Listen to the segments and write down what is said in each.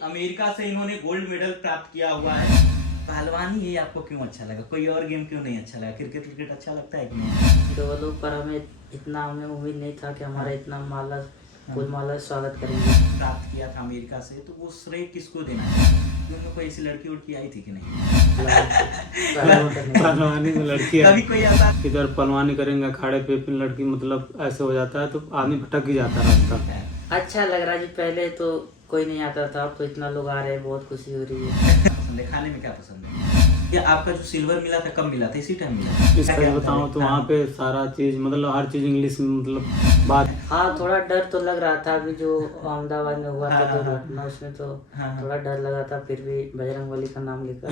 America से इन्होंने gold medal प्राप्त किया हुआ है। पहलवानी ये आपको क्यों अच्छा लगा? कोई और गेम क्यों नहीं अच्छा लगा? क्रिकेट अच्छा लगता है कि नहीं? तो वो लोग पर हमें उम्मीद नहीं था कि हमारा इतना माला फूल माला स्वागत करेंगे। प्राप्त किया था अमेरिका से, तो वो श्रेय किसको देना है? क्योंकि कोई ऐसी लड़की उड़की आई थी कि नहीं? पहलवानी में लड़की कभी कोई ऐसा इधर पहलवानी करेंगे अखाड़े पे, फिर लड़की मतलब ऐसे हो जाता है तो आदमी भटक ही जाता है रास्ता। अच्छा लग रहा है जी। पहले तो कोई नहीं आता था, अब तो इतना लोग आ रहे हैं, बहुत खुशी हो रही है। पसंद है? खाने में क्या पसंद है? ये आपका जो सिल्वर मिला था कब मिला था? इसी टाइम मिला था? इस तरह बताऊँ तो वहाँ पे सारा चीज मतलब हर चीज इंग्लिश में मतलब बात। हाँ, थोड़ा डर तो लग रहा था। अभी जो अहमदाबाद में हुआ था दुर्घटना, उसमें तो थोड़ा डर लगा था। फिर भी बजरंगबली का नाम लेकर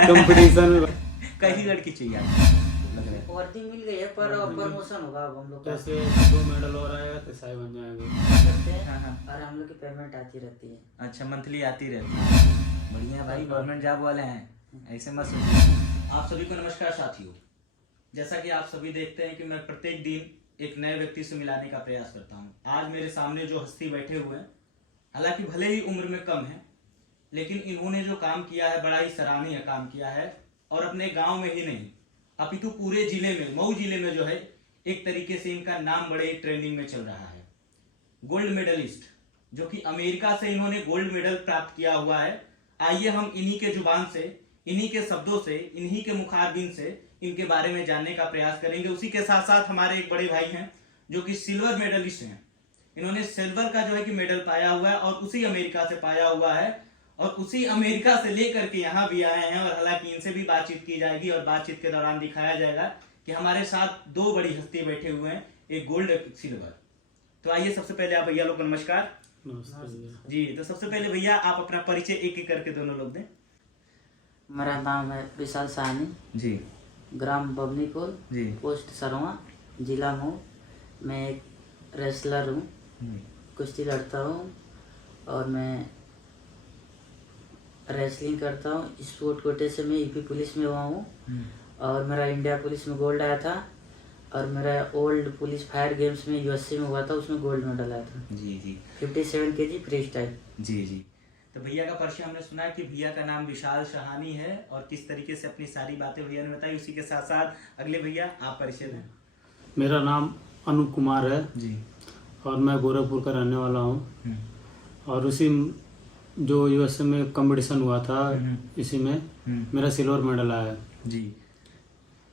कंपटीशन कहीं लड़की चाहिए आपको? वर्दी मिल गई है, पर प्रमोशन होगा अब हम लोग का। जैसे 2 मेडल और आएगा तो साई बन जाएंगे। और हम लोग की पेमेंट आती रहती है। अच्छा, मंथली आती रहती है। बढ़िया भाई, गवर्नमेंट जॉब वाले हैं, ऐसे मत सोचिए। आप सभी को नमस्कार साथियों। जैसा कि आप सभी देखते हैं कि मैं प्रत्येक दिन एक नए व्यक्ति से मिलाने का प्रयास करता हूँ। आज मेरे सामने जो हस्ती बैठे हुए हैं, हालांकि भले ही उम्र में कम है, लेकिन इन्होंने जो काम किया है बड़ा ही सराहनीय काम किया है। और अपने गाँव में ही नहीं अपितु पूरे जिले में, मऊ जिले में जो है एक तरीके से इनका नाम बड़े ट्रेंडिंग में चल रहा है। गोल्ड मेडलिस्ट, जो कि अमेरिका से इन्होंने गोल्ड मेडल प्राप्त किया हुआ है। आइए हम इन्हीं के जुबान से, इन्हीं के शब्दों से, इन्हीं के मुखारबिन से इनके बारे में जानने का प्रयास करेंगे। उसी के साथ साथ हमारे एक बड़े भाई हैं जो कि सिल्वर मेडलिस्ट हैं। इन्होंने सिल्वर का जो है कि मेडल पाया हुआ है और उसी अमेरिका से पाया हुआ है, और उसी अमेरिका से लेकर के यहाँ भी आए हैं। और हालांकि इनसे भी बातचीत की जाएगी और बातचीत के दौरान दिखाया जाएगा कि हमारे साथ 2 बड़ी हस्ती बैठे हुए हैं, एक गोल्ड एक सिल्वर। तो आइए सबसे पहले आप भैया लोग को नमस्कार जी। तो सबसे पहले भैया आप अपना परिचय एक एक करके दोनों लोग दें। मेरा नाम है विशाल साहनी जी, ग्राम बबनीपुर जी, पोस्ट सरवा, जिला मऊ। मैं एक रेसलर हूँ, कुश्ती लड़ता हूँ और मैं रेसलिंग करता हूँ। स्पोर्ट कोटे से मैं यूपी पुलिस में हुआ हूँ और मेरा इंडिया पुलिस में गोल्ड आया था। और मेरा ओल्ड पुलिस फायर गेम्स में यूएसए में हुआ था, उसमें गोल्ड मेडल आया था। जी जी 57 kg फ्री स्टाइल। जी जी। तो भैया का परिचय हमने सुना है कि भैया का नाम विशाल सहानी है और किस तरीके से अपनी सारी बातें भैया ने बताई। उसी के साथ साथ अगले भैया आप परिचय दें। मेरा नाम अनूप कुमार है जी, और मैं गोरखपुर का रहने वाला हूँ। और उसी जो यूएसए में कंपटीशन हुआ था इसी में मेरा सिल्वर मेडल आया है। जी।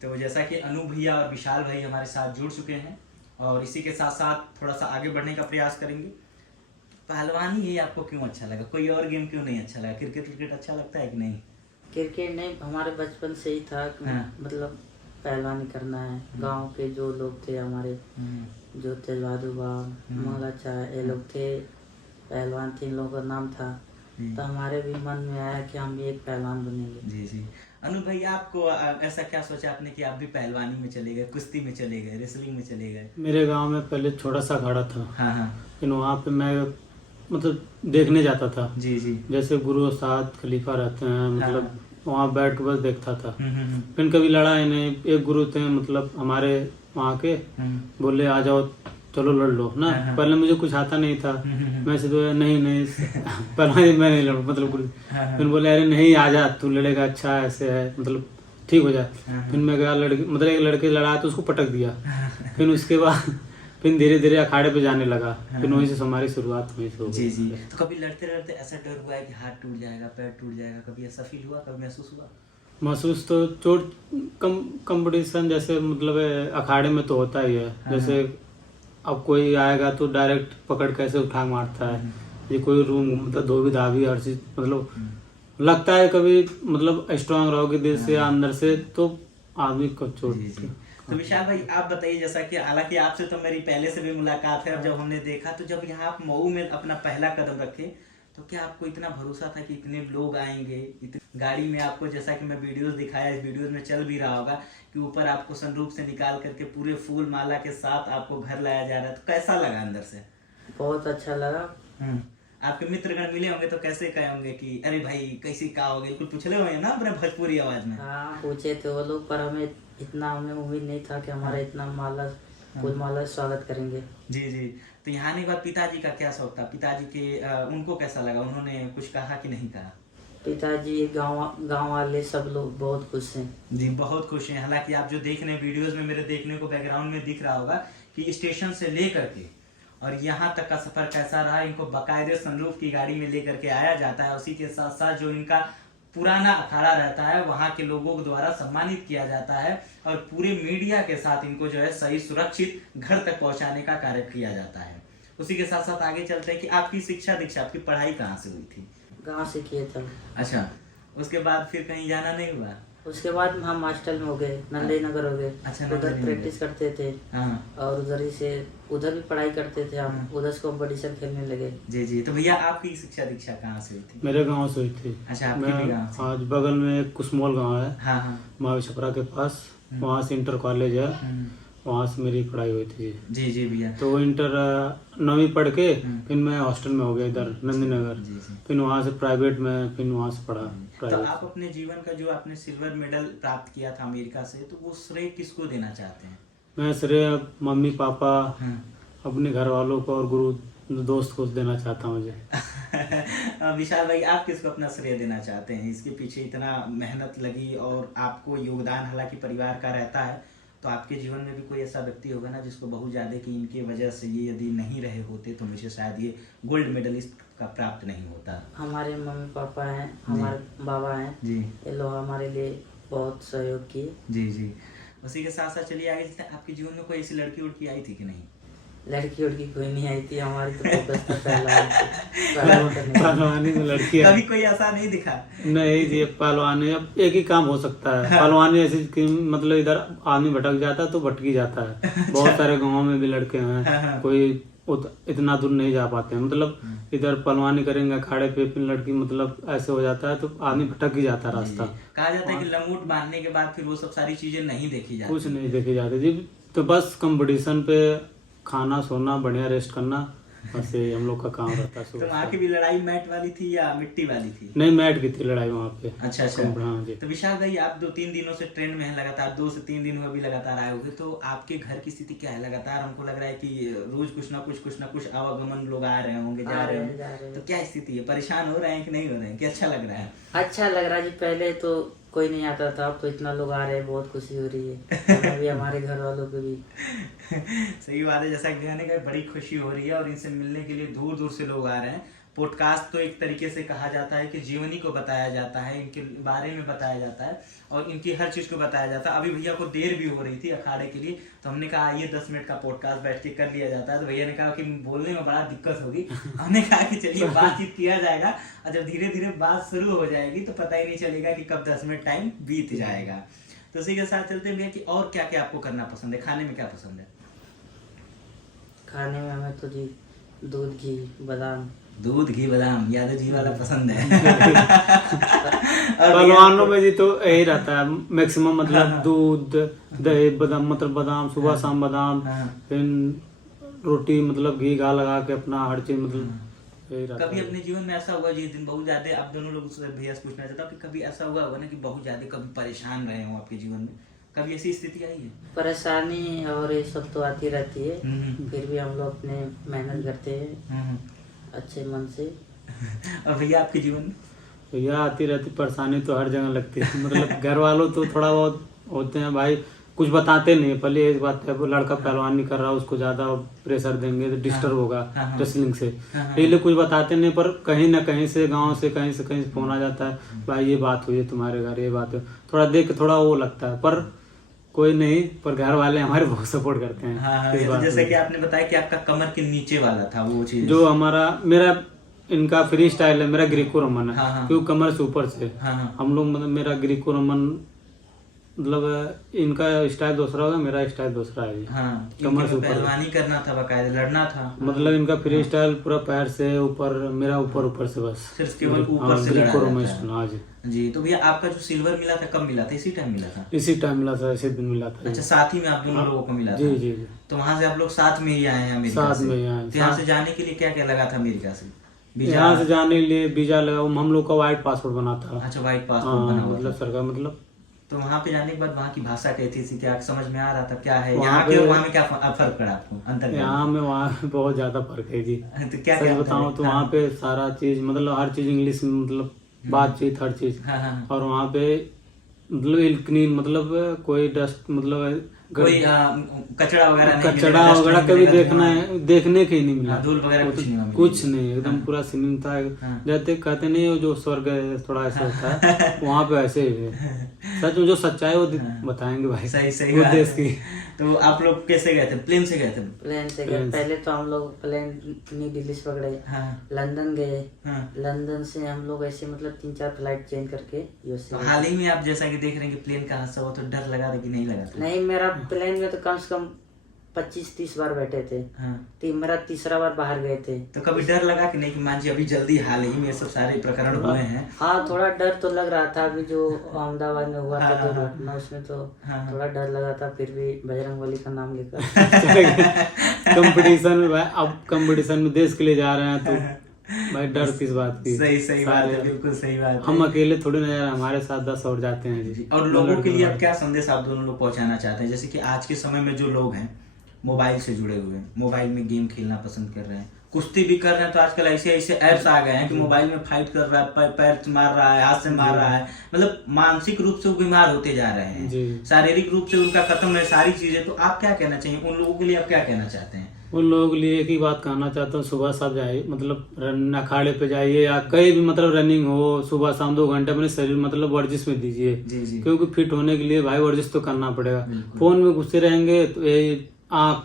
तो जैसा कि अनु भैया और विशाल भाई हमारे साथ जुड़ चुके हैं और इसी के साथ साथ थोड़ा सा आगे बढ़ने का प्रयास करेंगे। पहलवानी ये आपको क्यों अच्छा लगा? कोई और गेम क्यों नहीं अच्छा लगा? क्रिकेट अच्छा लगता है कि नहीं? क्रिकेट नहीं, हमारे बचपन से ही था कि मतलब पहलवानी करना है। गांव के जो लोग थे हमारे, जो तेज बहादुर बाग, मंगला चा, ये लोग थे पहलवान थे, इन लोगों का नाम था। तो हमारे भी मन में आया कि हम भी एक पहलवान बनेंगे। जी जी। अनु भाई, आपको ऐसा क्या सोचा आपने कि आप भी पहलवानी में चले गए, कुश्ती में चले गए, रेसलिंग में चले गए? मेरे गांव में पहले छोटा सा अखाड़ा था। हाँ, लेकिन वहाँ पे मैं मतलब देखने जाता था। जी जी। जैसे गुरु उस्ताद खलीफा रहते हैं, मतलब वहाँ बैठ के बस देखता था। हम्म। फिर कभी लड़ा ही नहीं। एक गुरु थे मतलब हमारे वहाँ के, बोले आ जाओ चलो लड़ लो ना। पहले मुझे कुछ आता नहीं था, मैं से तो नहीं पहले मैं नहीं लड़ू मतलब गुरु। फिर बोले अरे नहीं आ जा, तू लड़ेगा, अच्छा ऐसे है मतलब ठीक हो जाए। फिर मैं गया, लड़के मतलब एक लड़के लड़ाया तो उसको पटक दिया। फिर उसके बाद फिर धीरे धीरे अखाड़े पे जाने लगा। फिर वहीं से हमारी शुरुआत हुई। जी जी। तो कभी लड़ते लड़ते ऐसा डर हुआ है कि हाथ टूट जाएगा, पैर टूट जाएगा? कभी ऐसा फील हुआ, कभी महसूस हुआ? महसूस तो चोट कंपटीशन जैसे मतलब अखाड़े में तो होता ही है। जैसे अब कोई आएगा तो डायरेक्ट पकड़ कैसे उठा मारता है, ये कोई रूम मतलब धोबी धाबी हर चीज मतलब लगता है। कभी मतलब स्ट्रांग रहोगे दिल से या अंदर से तो आदमी को चोट। तो विशाल भाई आप बताइए, जैसा कि हालांकि आपसे तो मेरी पहले से भी मुलाकात है, अब जब हमने देखा तो जब यहाँ आप मऊ में अपना पहला कदम रखे तो क्या आपको इतना भरोसा था कि इतने लोग आएंगे? इतनी गाड़ी में आपको, जैसा कि मैं वीडियोस दिखाया, इस वीडियोस में चल भी रहा होगा कि ऊपर आपको सनरूफ से निकाल करके पूरे फूल माला के साथ आपको घर लाया जा रहा है, तो कैसा लगा अंदर से? बहुत अच्छा लगा। आपके मित्रगण मिले होंगे तो कैसे कहे होंगे कि अरे भाई कैसी का हो गई, कुछ पूछले होंगे ना अपने भोजपुरी आवाज में? हाँ, पूछे थे वो लोग, पर हमें उम्मीद नहीं था कि हमारा इतना माला फूल माला स्वागत करेंगे। जी जी। तो यहाँ आने के बाद पिताजी का क्या शौक था, पिताजी के उनको कैसा लगा, उन्होंने कुछ कहा कि नहीं कहा? पिताजी गांव वाले सब लोग बहुत खुश हैं जी, बहुत खुश हैं। हालांकि आप जो देख रहे हैं वीडियोस में, मेरे देखने को बैकग्राउंड में दिख रहा होगा कि स्टेशन से लेकर के और यहाँ तक का सफर कैसा रहा। इनको बाकायदे सनरूफ की गाड़ी में लेकर के आया जाता है, उसी के साथ साथ जो इनका पुराना अखाड़ा रहता है वहाँ के लोगों के द्वारा सम्मानित किया जाता है और पूरे मीडिया के साथ इनको जो है सही सुरक्षित घर तक पहुँचाने का कार्य किया जाता है। उसी के साथ साथ आगे चलते हैं कि आपकी शिक्षा दीक्षा, आपकी पढ़ाई कहाँ से हुई थी? गांव से किए थे। अच्छा, उसके बाद फिर कहीं जाना नहीं हुआ? उसके बाद हम हॉस्टल में हो गए, नंदई नगर हो गए। अच्छा, उधर प्रैक्टिस करते थे हाँ। और उधर ही से उधर भी पढ़ाई करते थे हम, उधर से कंपटीशन खेलने लगे। जी जी। तो भैया आपकी शिक्षा दीक्षा कहाँ से हुई थी? मेरे गांव से हुई थी। अच्छा, आपके भी गाँव से? आज बगल में एक कुसमोल गांव है, हाँ हाँ। मावी छपरा के पास, वहाँ से इंटर कॉलेज है, वहाँ से मेरी पढ़ाई हुई थी। जी जी भैया। तो इंटर 9वीं पढ़ के फिर मैं हॉस्टल में हो गया इधर नंदी नगर, जी जी। फिर वहाँ से प्राइवेट में, फिर वहाँ से पढ़ा तो प्राइवेट। आप अपने जीवन का जो आपने सिल्वर मेडल प्राप्त किया था अमेरिका से, तो वो श्रेय किसको देना चाहते हैं? मैं श्रेय मम्मी पापा, हाँ। अपने घर वालों को और गुरु दोस्त को देना चाहता हूँ मुझे। विशाल भाई, आप किसको अपना श्रेय देना चाहते हैं? इसके पीछे इतना मेहनत लगी और आपको योगदान हालांकि परिवार का रहता है, तो आपके जीवन में भी कोई ऐसा व्यक्ति होगा ना जिसको बहुत ज़्यादा कि इनके वजह से ये यदि नहीं रहे होते तो मुझे शायद ये गोल्ड मेडलिस्ट का प्राप्त नहीं होता। हमारे मम्मी पापा हैं, हमारे बाबा हैं जी। ये लोग हमारे लिए बहुत सहयोग किए। जी जी। उसी के साथ साथ चलिए आगे चलते हैं। आपके जीवन में कोई ऐसी लड़की उड़की आई थी कि नहीं? लड़की उड़की कोई नहीं आई थी, हमारी तो फोकस था पहला। पहलवानी में लड़की कभी कोई ऐसा नहीं दिखा? नहीं जी, पहलवानी अब एक ही काम हो सकता है। पहलवानी ऐसी कि मतलब इधर आदमी भटक जाता है तो भटकी जाता है। बहुत सारे गांवों में भी लड़के हैं, कोई इतना दूर नहीं जा पाते हैं, मतलब इधर पहलवानी करेंगे अखाड़े पे, फिर लड़की मतलब ऐसे हो जाता है तो आदमी भटक ही जाता है रास्ता। कहा जाता है कि लंगूट बांधने के बाद फिर वो सब सारी चीजें नहीं देखी जाती। कुछ नहीं देखी जाती जी, तो बस कंपटीशन पे खाना सोना बढ़िया रेस्ट करना, बस ये हम लोग का काम रहता है। तो वहाँ की भी लड़ाई मैट वाली थी या मिट्टी वाली थी? नहीं, मैट की थी लड़ाई वहाँ पे। अच्छा अच्छा। हाँ जी। तो विशाल भाई, आप 2-3 दिनों से ट्रेन में हैं लगातार, 2 से 3 दिन हुए भी लगातार आए होंगे, तो आपके घर की स्थिति क्या है? लगातार हमको लग रहा है कि रोज कुछ ना कुछ आवागमन लोग आ रहे होंगे, जा रहे होंगे, तो क्या स्थिति है? परेशान हो रहे हैं कि नहीं हो रहे हैं, कि अच्छा लग रहा है? अच्छा लग रहा है जी। पहले तो कोई नहीं आता था, अब तो इतना लोग आ रहे हैं, बहुत खुशी हो रही है। हमें भी, हमारे घर वालों को भी। सही बात है, जैसा कहने का बड़ी खुशी हो रही है और इनसे मिलने के लिए दूर दूर से लोग आ रहे हैं। पॉडकास्ट तो एक तरीके से कहा जाता है कि जीवनी को बताया जाता है, इनके बारे में बताया जाता है और इनकी हर चीज़ को बताया जाता है। अभी भैया को देर भी हो रही थी अखाड़े के लिए, तो हमने कहा ये 10 मिनट का पॉडकास्ट बैठ के कर लिया जाता है। तो भैया ने कहा कि बोलने में बड़ा दिक्कत होगी। हमने कहा कि चलिए बातचीत किया जाएगा और जब धीरे धीरे बात शुरू हो जाएगी तो पता ही नहीं चलेगा कि कब 10 मिनट टाइम बीत जाएगा। तो इसी के साथ चलते हैं भैया कि और क्या क्या आपको करना पसंद है, खाने में क्या पसंद है? खाने में हमें तो जी दूध घी बादाम यादव जी वाला पसंद है। पहलवानों में जी तो यही रहता है मैक्सिमम, मतलब दूध दही बादाम, मतलब बादाम सुबह शाम बादाम, फिर रोटी मतलब घी घा लगा के अपना हर चीज मतलब यही रहता है। कभी अपने जीवन में ऐसा हुआ जिस दिन बहुत ज्यादा, आप दोनों लोगों से भैया से पूछना चाहता हूँ कि कभी ऐसा हुआ होगा ना कि बहुत ज्यादा कभी परेशान रहे हो आपके जीवन में, कभी ऐसी स्थिति आई है? परेशानी और ये सब तो आती रहती है, फिर भी हम लोग अपने मेहनत करते हैं अच्छे मन से। और भैया आपके जीवन में? भैया आती रहती परेशानी तो हर जगह लगती है, मतलब घर वालों तो थोड़ा बहुत होते हैं भाई, कुछ बताते नहीं। पहले एक बात है, वो लड़का पहलवानी कर रहा है उसको ज्यादा प्रेशर देंगे तो डिस्टर्ब होगा रेसलिंग से, इसलिए कुछ बताते नहीं। पर कहीं ना कहीं से गांव से कहीं से फोन आ जाता है, भाई ये बात हुई है तुम्हारे घर, ये बात है, थोड़ा देख के थोड़ा वो लगता है, पर कोई नहीं, पर घर वाले हमारे बहुत सपोर्ट करते हैं। हाँ, जैसे कि आपने बताया कि आपका कमर के नीचे वाला था वो चीज, जो मेरा इनका फ्री स्टाइल है, मेरा ग्रीको रोमन है, क्योंकि कमर से ऊपर से हम लोग, मतलब मेरा ग्रीको रोमन, मतलब इनका स्टाइल दूसरा होगा, मेरा स्टाइल दूसरा है। कमर से ऊपर पहलवानी करना था, बकायदा लड़ना था, मतलब इनका फ्री स्टाइल पूरा पैर से ऊपर, मेरा ऊपर से बस सिर्फ केवल ऊपर से ग्रीको रोमन हाँ जी। तो भैया आपका जो सिल्वर मिला था कब मिला था? इसी टाइम मिला था? इसी टाइम मिला था, इसी दिन मिला था। अच्छा, साथ ही में आप दोनों लोगों को मिला था? जी जी। तो वहाँ से आप लोग साथ में ही आए हैं अमेरिका से? साथ में ही आए। यहाँ से जाने के लिए क्या क्या लगा था अमेरिका से? यहाँ से जाने के लिए वीजा लगा, हम लोग का व्हाइट पासपोर्ट बना था। अच्छा, व्हाइट पासपोर्ट बना हुआ, मतलब सरकार, मतलब तो वहाँ पे जाने के बाद वहाँ की भाषा कैसी थी, क्या समझ में आ रहा था, क्या है वहाँ यहाँ के पे- और वहाँ में क्या फर्क पड़ा आपको, अंतर क्या यहाँ में वहाँ में बहुत ज्यादा फर्क है जी। तो क्या सच क्या बताऊँ तो वहाँ पे सारा चीज मतलब हर चीज इंग्लिश में, मतलब बातचीत हर चीज। हाँ हाँ और वहाँ पे मतलब क्लीन, मतलब कोई डस्ट, मतलब कोई कचरा वगैरह नहीं कचड़ा मिलेगा, वगैरह डस्टबिन कभी मिलेगा, देखना है, देखने के ही नहीं मिला। हाँ, धूल वगैरह वो कुछ तो नहीं वहाँ कुछ मिलेगी। नहीं, एकदम पूरा सीमेंट था। हाँ। जैसे कहते नहीं हो जो स्वर्ग है थोड़ा ऐसा होता है, वहाँ पे ऐसे ही है। सच में जो सच्चाई वो बताएंगे भाई, सही सही वो बात देश है। की। तो आप लोग कैसे गए थे, प्लेन से गए थे? प्लेन से गए। प्लेन से। पहले तो हम लोग प्लेन न्यू दिल्ली से पकड़े, हाँ लंदन गए। हाँ। लंदन से हम लोग ऐसे मतलब 3-4 फ्लाइट चेंज करके तो यूएसए। हाल ही में आप जैसा कि देख रहे हैं कि प्लेन का हादसा हुआ, तो डर लगा था कि नहीं लगा था? नहीं, मेरा प्लेन में तो कम से कम 25-30 बार बैठे थे। हाँ। मेरा तीसरा बार बाहर गए थे। तो कभी डर लगा कि नहीं कि मान जी अभी जल्दी हाल ही में ये सब सारे प्रकरण हुए हैं? हाँ, थोड़ा डर तो लग रहा था। अभी जो अहमदाबाद में हुआ था हाँ, दुर्घटना, उसमें तो हाँ। थोड़ा डर लगा था। फिर भी बजरंगबली का नाम लेकर कंपटीशन में भाई, अब कंपटीशन में देश के लिए जा रहे हैं तो भाई डर किस बात की। सही सही बात है, सारे- बिल्कुल सही बात है। हम अकेले थोड़ी ना जा रहे हैं, हमारे साथ 10 और जाते हैं जी। और लोगों के लिए अब क्या संदेश आप दोनों लोग पहुंचाना चाहते हैं? जैसे कि आज के समय में जो लोग हैं मोबाइल से जुड़े हुए हैं, मोबाइल में गेम खेलना पसंद कर रहे हैं, कुश्ती भी कर रहे हैं, तो आजकल ऐसे ऐसे ऐप्स आ गए हैं कि मोबाइल में फाइट कर रहा है, पैर से मार रहा है, हाथ से मार रहा है, मतलब मानसिक रूप से वो बीमार होते जा रहे जी। हैं, शारीरिक रूप से उनका खत्म है सारी चीजें। तो आप क्या कहना चाहिए उन लोगों के लिए, आप क्या कहना चाहते हैं? उन लोगों के लिए एक ही बात कहना चाहता हूँ, सुबह सब जाइए, मतलब अखाड़े पे जाइए या कहीं भी, मतलब रनिंग हो सुबह शाम 2 घंटे अपने शरीर मतलब वर्जिश में दीजिए। जी जी। क्योंकि फिट होने के लिए भाई वर्जिश तो करना पड़ेगा। बिल्कुल। फोन में घुसे रहेंगे तो यही आँख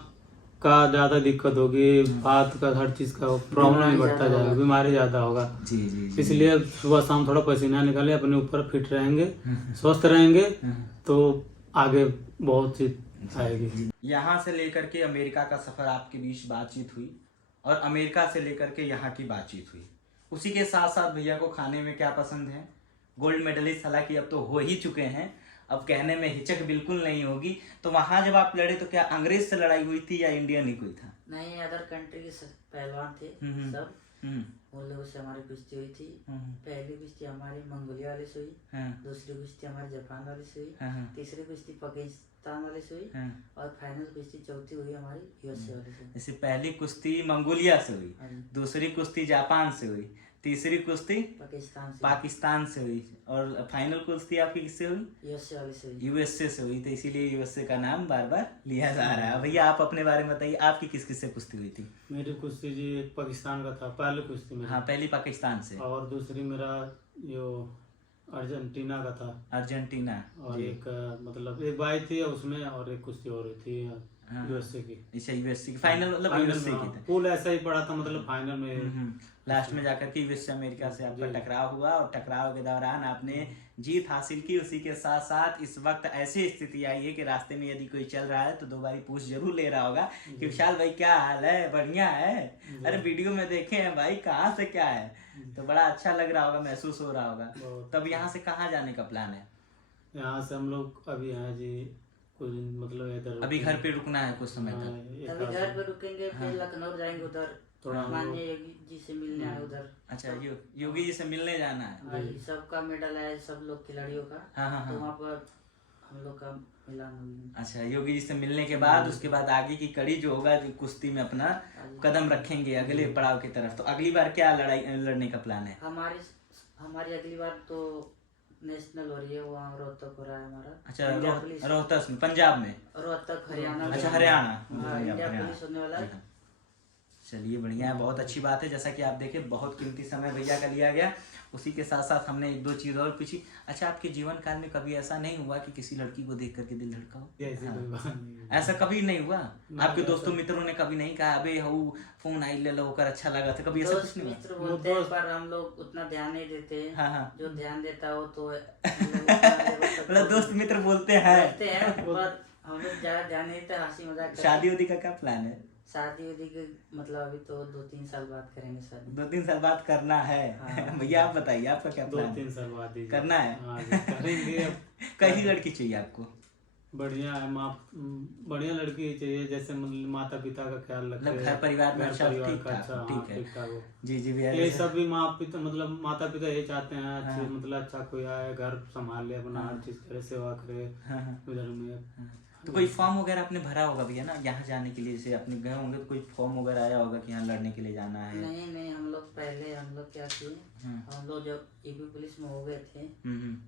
का ज्यादा दिक्कत होगी, बात का हर चीज का प्रॉब्लम ही बढ़ता जाएगा, बीमारी ज्यादा होगा। जी जी जी। इसलिए सुबह शाम थोड़ा पसीना निकाले, अपने ऊपर फिट रहेंगे, स्वस्थ रहेंगे तो आगे बहुत चीज आएगी। यहाँ से लेकर के अमेरिका का सफर आपके बीच बातचीत हुई, और अमेरिका से लेकर के यहाँ की बातचीत हुई। उसी के साथ साथ भैया को खाने में क्या पसंद है, गोल्ड मेडलिस्ट हालांकि अब तो हो ही चुके हैं, अब कहने में हिचक बिल्कुल नहीं होगी। तो वहां जब आप लड़े तो क्या अंग्रेज से लड़ाई हुई थी या इंडियन ही कोई था? नहीं, अदर कंट्री के पहलवान थे सब। उन लोगों से हमारी कुश्ती हुई थी। पहली कुश्ती हमारी मंगोलिया वाले से हुई, दूसरी कुश्ती हमारी जापान वाले से हुई, तीसरी कुश्ती पाकिस्तान वाले से हुई, और फाइनल कुश्ती चौथी हुई हमारी यूएसए वाले से। जैसे पहली कुश्ती मंगोलिया से हुई, दूसरी कुश्ती जापान से हुई, तीसरी कुश्ती पाकिस्तान से हुई, और फाइनल कुश्ती आपकी किससे हुई? यूएसए वाले से हुई। यूएसए से हुई, तो इसीलिए यूएसए का नाम बार बार लिया जा रहा है। भैया आप अपने बारे में बताइए, आपकी किस किस से कुश्ती हुई थी? मेरी कुश्ती जी एक पाकिस्तान का था, पहली कुश्ती मेरी। हाँ, पहली पाकिस्तान से, और दूसरी मेरा जो अर्जेंटीना का था। अर्जेंटीना। और एक मतलब एक बाई थी उसमें, और एक कुश्ती और हुई थी यूएसए की। अच्छा, यूएसए की फाइनल, मतलब यूएसए की था। पूल ऐसा ही पड़ा था, मतलब फाइनल में लास्ट में जाकर के यूएसए अमेरिका से आपका टकराव हुआ, और टकराव के दौरान आपने जीत हासिल की। उसी के साथ साथ इस वक्त ऐसी स्थिति आई है कि रास्ते में यदि कोई चल रहा है तो 2 बारी पूछ जरूर ले रहा होगा कि विशाल भाई क्या हाल है, बढ़िया है, अरे वीडियो में देखे हैं भाई, कहाँ से क्या है, तो बड़ा अच्छा लग रहा होगा, महसूस हो रहा होगा। तब यहाँ से कहाँ जाने का प्लान है? यहाँ से हम लोग अभी हैं जी कुछ, मतलब इधर अभी घर पे रुकना है कुछ समय तक? अभी घर पे रुकेंगे, फिर लखनऊ जाएंगे, उधर थोड़ा माननीय योगी जी से मिलने आए उधर। अच्छा, योगी जी से मिलने जाना है? हाँ जी, सबका मेडल है, सब लोग खिलाड़ियों का। हाँ। तो वहाँ पर हम लोग का मिलान हुई। अच्छा, योगी जी से मिलने के बाद उसके बाद आगे की कड़ी जो होगा, जो कुश्ती में अपना कदम रखेंगे अगले पड़ाव की तरफ। तो अगली बार क्या लड़ने का प्लान है? हमारी अगली बार तो नेशनल हो रही है, वहाँ रोहतक हो रहा है हमारा। अच्छा, रोहतक में, पंजाब में? रोहतक, हरियाणा। अच्छा, हरियाणा। इंडिया पुलिस होने वाला है। चलिए बढ़िया है, बहुत अच्छी बात है। जैसा कि आप देखें बहुत कीमती समय भैया का लिया गया। उसी के साथ साथ हमने 1-2 चीज और पूछी। अच्छा, आपके जीवन काल में कभी ऐसा नहीं हुआ कि किसी लड़की को देख करके दिल धड़का हो? ऐसा कभी नहीं हुआ? आपके दोस्तों मित्रों ने कभी नहीं कहा अबे हऊ फोन आई ले लो कर अच्छा लगा था, कभी ऐसा कुछ नहीं हुआ? मित्र बोलते हैं, पर हम लोग उतना ध्यान नहीं देते हैं। हाँ। जो ध्यान देता है वो तो मतलब दोस्त मित्र बोलते हैं, पर हम लोग ज्यादा ध्यान नहीं देते, हंसी मजाक। शादी उदी का क्या प्लान है? शादी उदी के मतलब अभी तो 2-3 साल बाद करेंगे शादी। 2-3 साल बाद करना है? हाँ। भैया आप बताइए आपका क्या प्लान? 2-3 साल बाद ही करना है? करेंगे। कैसी लड़की चाहिए आपको? बढ़िया है माँ, बढ़िया लड़की ही चाहिए, जैसे मतलब माता पिता का ख्याल रखे, मतलब घर परिवार में अच्छा, परिवार ठीक का ठाक, अच्छा, हाँ, ठीक है। ठीक ठाक हो। जी जी भैया, ये जैसे- सब भी माँ पिता मतलब माता पिता ये चाहते हैं अच्छे, हाँ। मतलब अच्छा कोई आए, घर संभाल ले अपना, हर चीज करे, सेवा करे हाँ, हाँ। उधर में। तो कोई फॉर्म वगैरह आपने भरा होगा भैया ना यहाँ जाने के लिए, जैसे अपने गए होंगे तो कोई फॉर्म वगैरह आया होगा कि यहाँ लड़ने के लिए जाना है? नहीं, हम लोग पहले हम लोग क्या किए, हम लोग जब यूपी पुलिस में हो गए थे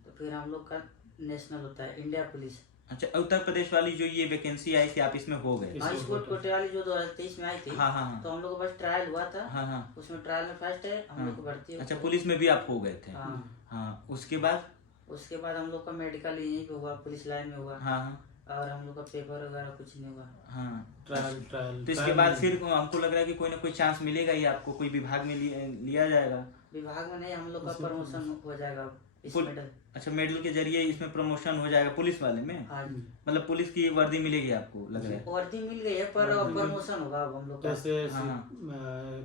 तो फिर हम लोग का नेशनल होता है इंडिया पुलिस। अच्छा, उत्तर प्रदेश वाली जो ये वैकेंसी आई थी आप इसमें हो गए? हाई स्कूल कोटे वाली जो 2023 में आई थी, हाँ, हाँ, हाँ। तो हम लोग को बस ट्रायल हुआ था। हाँ, हाँ। उसमें ट्रायल में फर्स्ट है, हम लोग को भर्ती अच्छा, पुलिस में भी आप हो गए थे? हाँ। हाँ, उसके बाद? उसके बाद हम लोग का मेडिकल यहीं पे हुआ, पुलिस लाइन में हुआ। हाँ, हाँ। और हम लोग का पेपर वगैरह कुछ नहीं हुआ। हाँ, ट्रायल तो इसके बाद फिर हमको लग रहा है कि कोई ना कोई चांस मिलेगा ही आपको, कोई विभाग में लिया जाएगा? विभाग में नहीं, हम लोग का प्रमोशन हो जाएगा इस पुल- मेडल। अच्छा, मेडल के जरिए इसमें प्रमोशन हो जाएगा पुलिस वाले में? हाँ जी। मतलब पुलिस की वर्दी मिलेगी आपको लग रहा है? वर्दी मिल गई है पर प्रमोशन होगा अब हम लोग का। जैसे हाँ।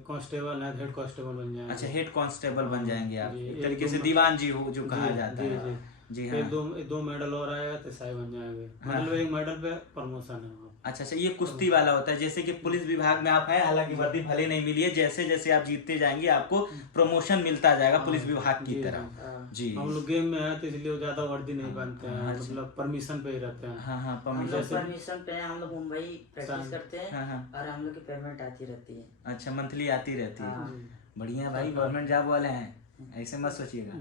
कांस्टेबल है, हेड कांस्टेबल बन जाएंगे। अच्छा, हेड कांस्टेबल बन जाएंगे आप, जी, एक तरीके एक से दो- दीवान जी हो जो कहा जी, जाता जी, है। जी। जी हाँ। एक दो मेडल और आएगा तो साई बन जाएंगे, मतलब एक मेडल पे प्रमोशन है वहाँ। अच्छा अच्छा, ये कुश्ती वाला होता है, जैसे कि पुलिस विभाग में आप हैं, हालांकि वर्दी भले नहीं मिली है, जैसे जैसे आप जीतते जाएंगे आपको प्रमोशन मिलता जाएगा पुलिस विभाग की जी, तरह। जी हम लोग गेम में है तो इसलिए वो ज्यादा वर्दी नहीं पहनते हैं, मतलब परमिशन पे ही रहते हैं। हाँ हाँ, हम लोग परमिशन। परमिशन पे हैं, हम लोग मुंबई प्रैक्टिस करते हैं हाँ, हाँ। और हम लोग की पेमेंट आती रहती है। अच्छा, मंथली आती रहती है? हाँ। बढ़िया भाई, गवर्नमेंट जॉब वाले हैं, ऐसे मत सोचिएगा।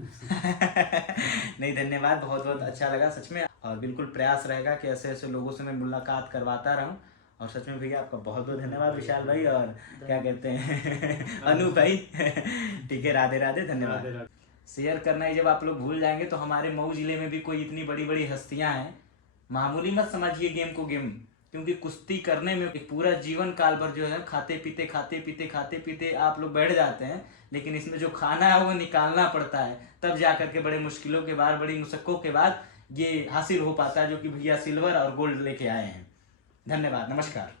नहीं, धन्यवाद, बहुत बहुत अच्छा लगा सच में, और बिल्कुल प्रयास रहेगा कि ऐसे ऐसे लोगों से मैं मुलाकात करवाता रहूं। और सच में भैया आपका बहुत बहुत धन्यवाद विशाल भाई, और क्या कहते हैं अनु भाई। ठीक है, राधे राधे, धन्यवाद। राधे राधे। शेयर करना ही जब आप लोग भूल जाएंगे तो हमारे मऊ जिले में भी कोई इतनी बड़ी बड़ी हस्तियां हैं, मामूली मत समझिए गेम को गेम, क्योंकि कुश्ती करने में एक पूरा जीवन काल भर जो है खाते पीते आप लोग बैठ जाते हैं, लेकिन इसमें जो खाना है वो निकालना पड़ता है, तब जाकर के बड़े मुश्किलों के बाद, बड़ी मुशक्कों के बाद ये हासिल हो पाता है, जो कि भैया सिल्वर और गोल्ड लेके आए हैं। धन्यवाद, नमस्कार।